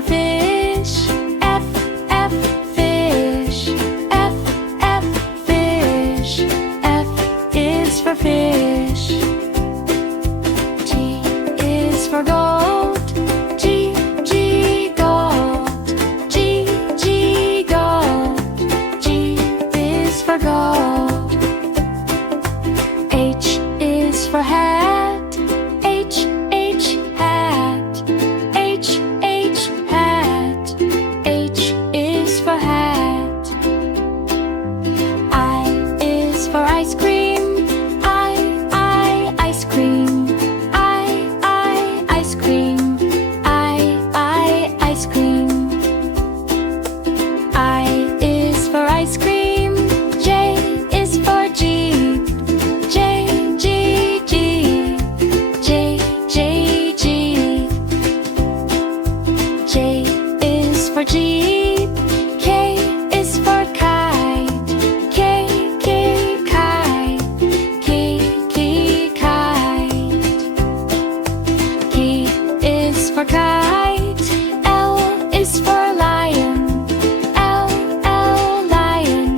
for fish. F, F, fish. F, F, fish. F is for fish. G is for goat. G, G, goat. G, G, goat. G is for goat. H is for hat. H, H, hat. H, H, hat. H is for hat. I is for ice cream. I, ice cream. I, ice cream. I, ice cream. I is for ice cream. J is for jeep. J, G, Jeep. J, J, Jeep. J is for jeep. K is for kite. K, K, kite. K, K, kite. K is for kite. L is for lion. L, L, lion.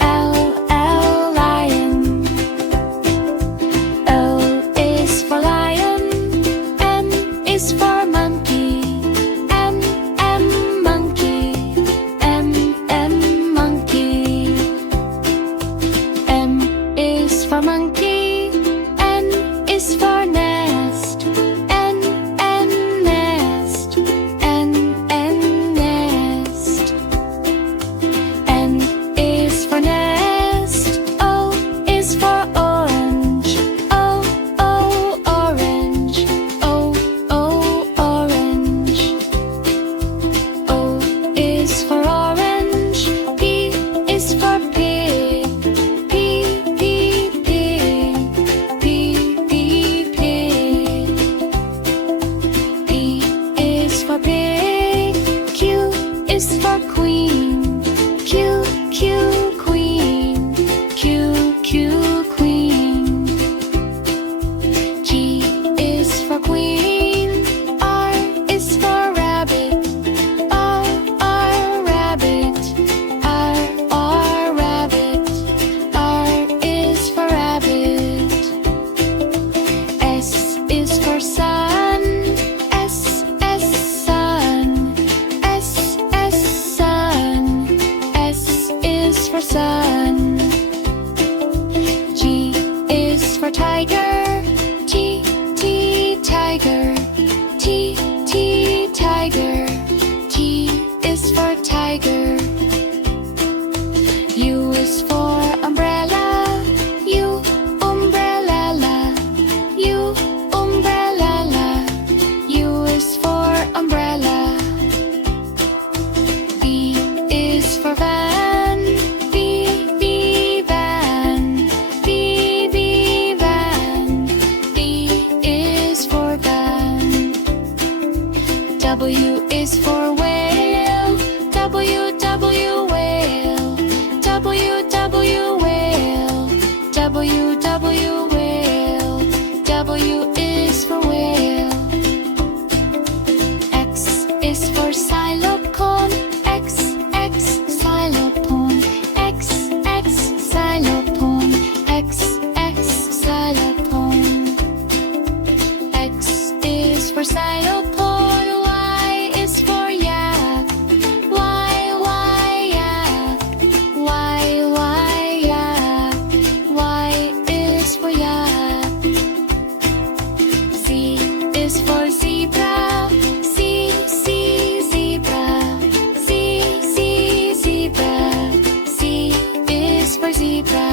L, L, lion. O is for lion. M is for monkey. M, M, monkey. M, M, monkey. M is for monkey. N is for nest. N, N, nest. N, N, nest. N is for nest. O is for orange. O, O, orange. O, O, orange. O is for orange. P is for pig. P, P, pig. P, P, pig. P is for pig. Q is for queen. Q, Q, queen. Q, Q, queen. G is for queen. R is for rabbit. R, R, rabbit. R, R, rabbit. R is for rabbit. S is for sun. S, S, sun. S, S, sun. S is for sun. G is for tiger. T, T, tiger. T, T, tiger. T is for tiger. U is for umbrella. U, umbrella. U, umbrella. U is for umbrella. V is for van. V, V, van. V, V, van. V is for van. W is for whale. W, W, whale. W, W, whale. W, W, whale. W is for whale. X is for xylophone. X, X, xylophone. X, X, xylophone. X, X, xylophone. X is for xylophone. Y is for yak. Y, Y, yak. Y, Y, yak. Y is for yak. Z is for zebra. Z, Z, zebra. Z, Z, zebra. Z is for zebra.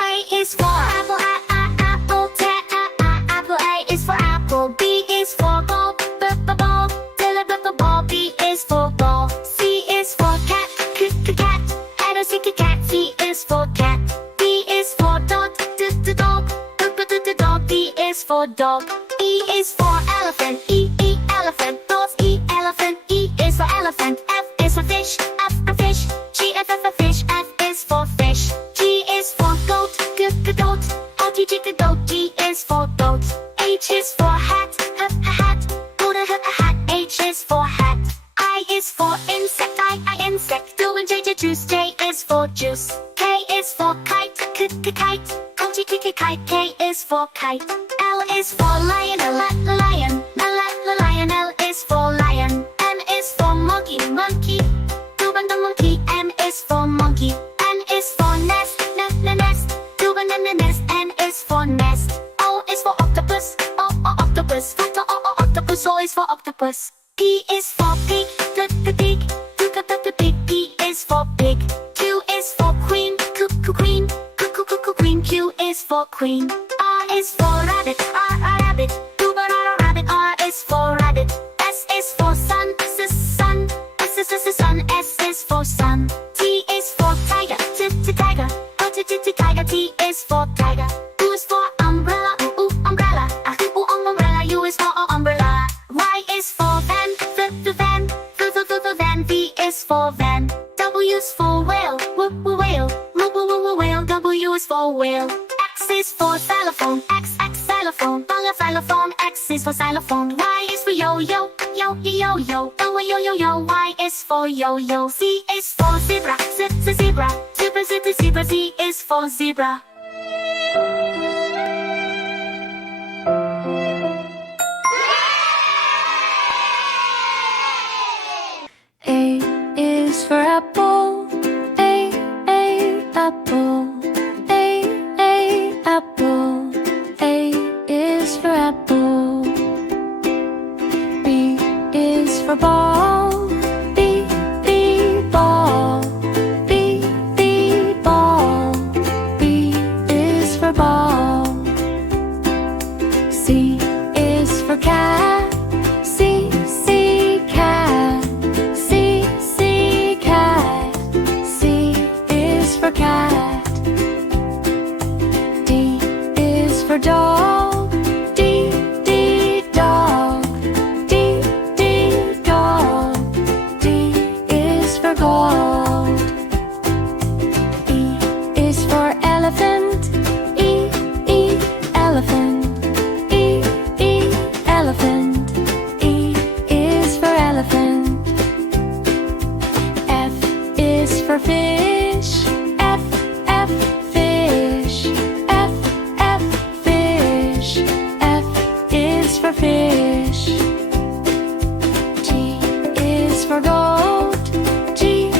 A is for apple. Apple. Apple. A is for apple. B is for ball. Ball. Ball. B is for ball. C is for cat. Cat. Cat. C is for cat. D is for dog. Dog. D is for dog. E is for elephant, E elephant. Thoughts E elephant, E is for elephant. F is for fish, F for fish. G F for fish, F is for fish. G is for goat, G goat. O T G goat, G is for goat. H is for hat, H hat. Go to hat, H is for hat. I is for insect, I insect. Doing J juice, J is for juice. K is for kite, kite. G kite, K is for kite. L is for lion, lion. Lion, L is for lion. M is for monkey, monkey. Doing the monkey, M is for monkey. N is for nest, nest. Doing the nest, N is for nest. O is for octopus, octopus. Octopus, O is for octopus. P is for pig, the pig. Pig, P is for pig. Q is for queen, queen. Queen, Q is for queen. R is for rabbit, rabbit. Rabbit, R is for rabbit. S is for sun, sun. Sun, S is for sun. T is for tiger, tiger. Tiger, T is for tiger. U is for umbrella, umbrella. Umbrella, U is for umbrella. Y is for van, the van. Van, V is for van. W is for whale, whale. Whale, W is for whale. X is for xylophone, X xylophone. Xylophone, X is for xylophone. Y is for yo-yo, yo-yo. Yo-yo, Y is for yo-yo. Z is for zebra, zebra. Zebra, Z is for zebra. A is for apple, apple. A, apple. A is for apple. B is for ball, B, ball. B, ball. B is for ball. C is for cat, C, cat. C, cat. C is for cat. D is for dog, D, dog. D, dog. D is for gold. E is for elephant, E, elephant. E, elephant. E is for elephant. F is for fish, F, fish. F, fish. F is for fish. G is for goat, G,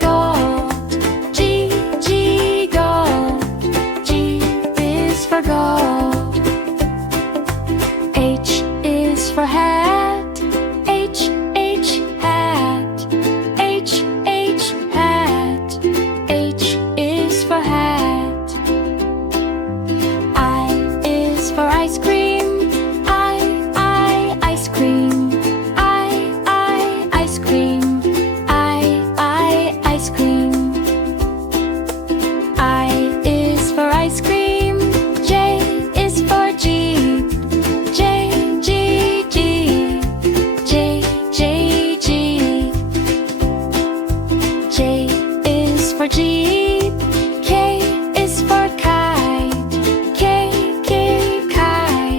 goat. G, goat. G is for goat. H is for hat, H, hat. H, hat. H is for hat. I is for ice cream, I, ice cream. I, ice cream. I, ice cream. I is for ice cream, J is for jeep. J, jeep. J, jeep. J is for jeep, K is for kite. K, kite.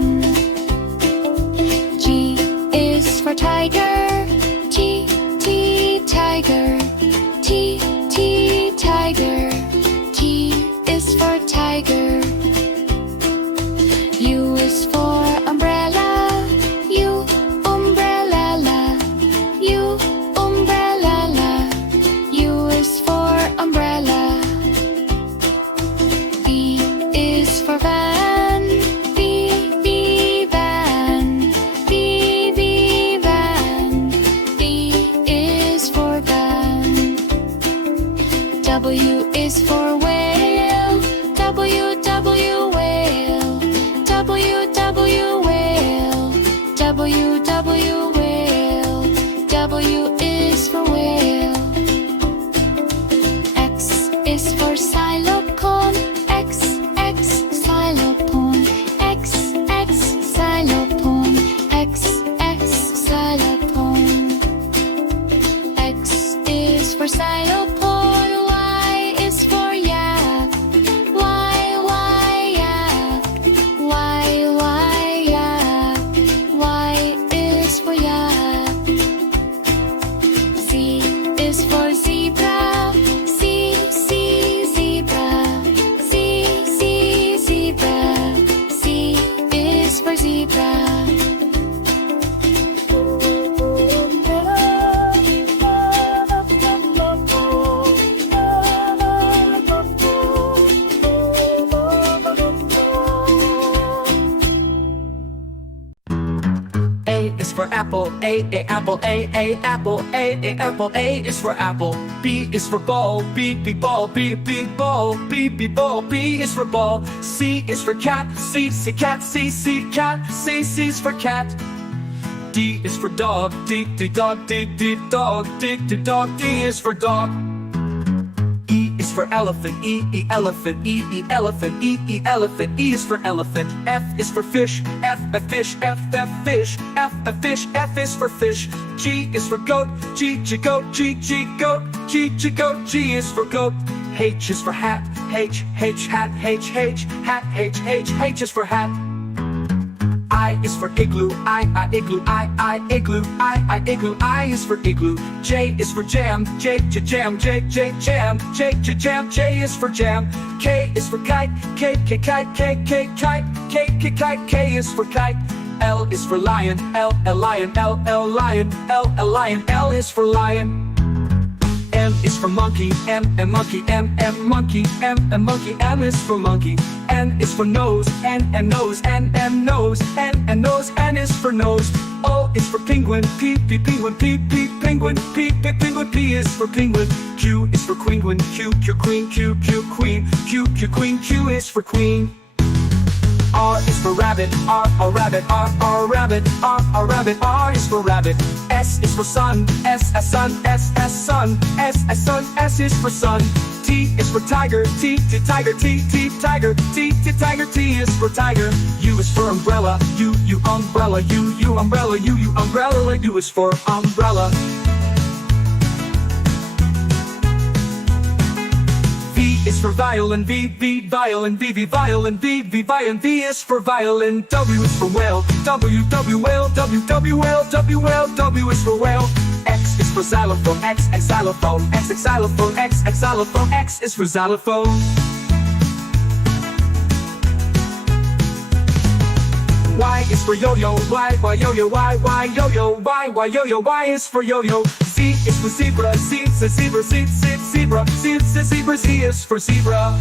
van. G is for tiger. T, T, tiger. T, T, tiger. T is for tiger. U is for umbrella. U, umbrella. U, umbrella. U is for umbrella. V is for van. V, V, van. V, V, van. V is for van. W is for whale. W, W, whale. W, W, whale. W, W, whale. W is for whale. X is for xylophone. X, X, xylophone. X, X, xylophone. X, X, xylophone. X is for xylophone. Y is for yak. Y, yak. Y, yak. Y is for yak. Z is for zebra. Z, zebra. Z, zebra. Z is for zebra. A is for apple, A apple, A apple, A apple, A is for apple. B is for ball, B ball, B ball, B ball, B is for ball. C is for cat, C cat, C cat, C is for cat. D is for dog, D dog, D dog, D dog, D is for dog. E is for elephant, E elephant, E elephant, E elephant, E is for elephant. F is for fish, F fish, F fish, F fish, F is for fish. G is for goat, G goat, G goat, G goat, G is for goat. H is for hat, H hat, H hat, H is for hat. I is for igloo, I igloo, I igloo, I igloo, I is for igloo. J is for jam, J jam, J jam, J jam, J is for jam. K is for kite, K kite, K kite, K is for kite. L is for lion, L lion, L lion, L lion, L is for lion. M is for monkey, M monkey, M monkey, M monkey, M is for monkey. N is for nose, N nose, N nose, N nose, N is for nose. O is for penguin, P penguin, P penguin, P penguin, P is for penguin. Q is for queen, Q queen, Q queen, Q queen, Q is for queen. R is for rabbit, R rabbit, R rabbit, R rabbit, R is for rabbit. S is for sun, S sun, S sun, S sun, S is for sun. T is for tiger, T tiger, T tiger, T tiger, T is for tiger. U is for umbrella, U umbrella, U umbrella, U umbrella, U is for umbrella. V is for violin, V violin, V violin, V violin, V is for violin. W is for whale, W whale, W whale, W is for whale. X is for xylophone, X xylophone, X xylophone, X xylophone, X is for xylophone. Y is for yo-yo, Y yo-yo, Y yo-yo, Y yo-yo, Y is for yo-yo. Z is for zebra, Z zebra, Z zebra, Z zebra, Z is for zebra.